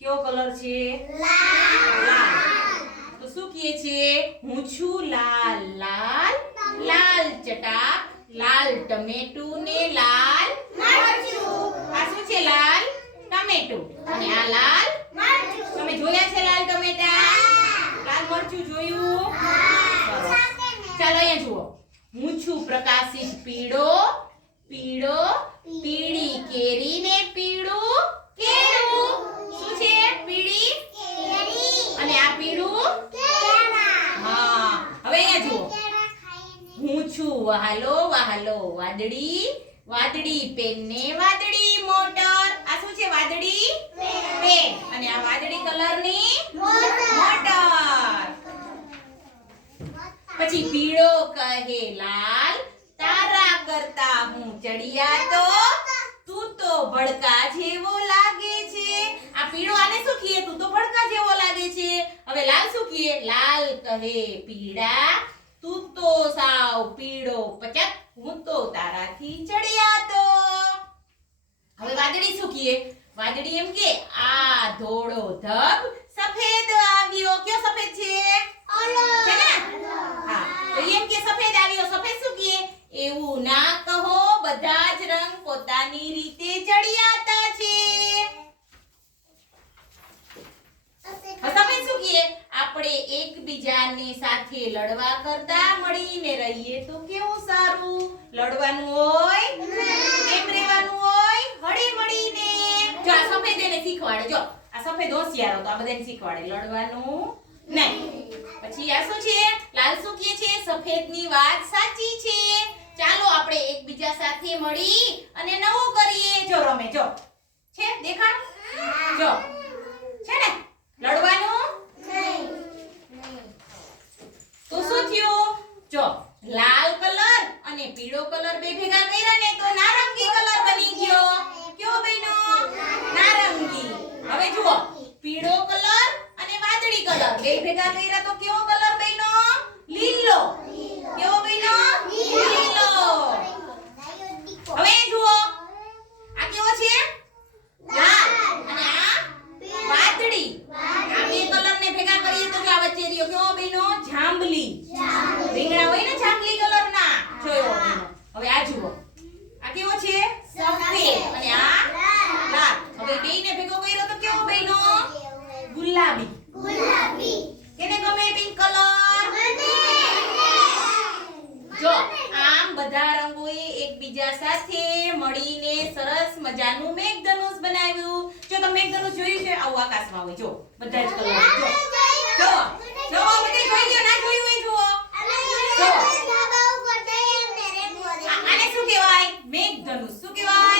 કેવો કલર છે? લાલ. તો શું કહે છે? હું છું લાલ. લાલ લાલ ચટાક, લાલ ટમેટું ને લાલ મરચું. આ શું છે? લાલ ટમેટું. અને આ લાલ મરચું. તમે જોયા છે લાલ ટમેટા? લાલ મરચું જોયું? સરસ. ચાલો અહીંયા જુઓ. હું છું પ્રકાશિત પીળો. પીળો પીળી કેરી ને પીળું કેળું. શું છે? પીળી કેરી અને આ પીળું કેળા. હા, હવે અહીંયા જુઓ. હું છું વહાલો વહાલો વાદળી. વાદળી પેન ને વાદળી મોટર. આ શું છે? વાદળી પેન અને આ વાદળી કલરની મોટર. પછી પીળો કહે લાલ, તારા કરતા હું ચડિયાતો, તું તો ભડકા જેવો લાગે છે. આ પીળો આને શું કહે? તું તો ભડકા જેવો લાગે છે. હવે લાલ શું કહે? લાલ કહે પીળા, તું તો સાવ પીળો પચક, હું તો તારાથી ચડિયાતો. હવે વાદળી શું કહે? વાદળી એમ કે આ ધોળો ધબ સફેદ આવ્યો. કયો સફેદ છે? છે ને? હા, તો એમ કે સફેદ આવ્યો. સફેદ શું કહે? એવું ના કહો, બધા જ રંગ પોતાની રીતે ચડિયાતા છે. સફેદ શું કહે? આપણે એકબીજાની સાથે લડવા કરતા મળીને રહીએ તો કેવું સારું. લડવાનું હોય કેમ રહેવાનું હોય? હળી મળીને. જો આ સફેદ એને શીખવાડે. જો આ સફેદ હોશિયાર હતો, આ બધાને શીખવાડે લડવાનું નહીં. પછી આ શું છે? લાલ શું કહે છે? સફેદની વાત સાચી છે. ચાલો આપણે એકબીજા સાથે મળી અને નવું કરીએ. જો રમે, જો છે દેખાણ? જો છે ને? લડવાનું નહીં. તો શું થયું? જો લાલ કલર અને પીળો કલર બે ભેગા કર્યા ને તો નારંગી કલર બની ગયો. કયો બન્યો? નારંગી. હવે જુઓ, પીળો કલર અને વાદળી કલર બે ભેગા કર્યા તો કેવો કલર બન્યો? લીલો. કેવો બન્યો? લીલો. હવે જુઓ, આ કેવો છે? લાલ અને આ વાદળી. આ બે કલરને ભેગા કરીએ તો જો આ વચ્ચે રહ્યો કેવો બન્યો? જાંબલી. રીંગણા હોય ને જાંબલી કલરના, જોયો બન્યો. હવે આ જુઓ, આ કેવો છે? સફેદ અને આ લાલ. હવે બેયને ભેગો કર્યો તો કેવો બન્યો? ગુલાબી. ગુલાબી. કેને ગમે પિંક કલર? જો આમ બધા રંગોએ એકબીજા સાથે મળીને સરસ મજાનું મેઘધનુષ બનાવ્યું. જો તમે મેઘધનુષ જોયું છે? આવું આકાશમાં હોય. જો બધા જ કલર. જો જો બધે જોઈ લ્યો. ના જોયું હોય જુઓ. જો આને શું કહેવાય? મેઘધનુષ. શું કહેવાય?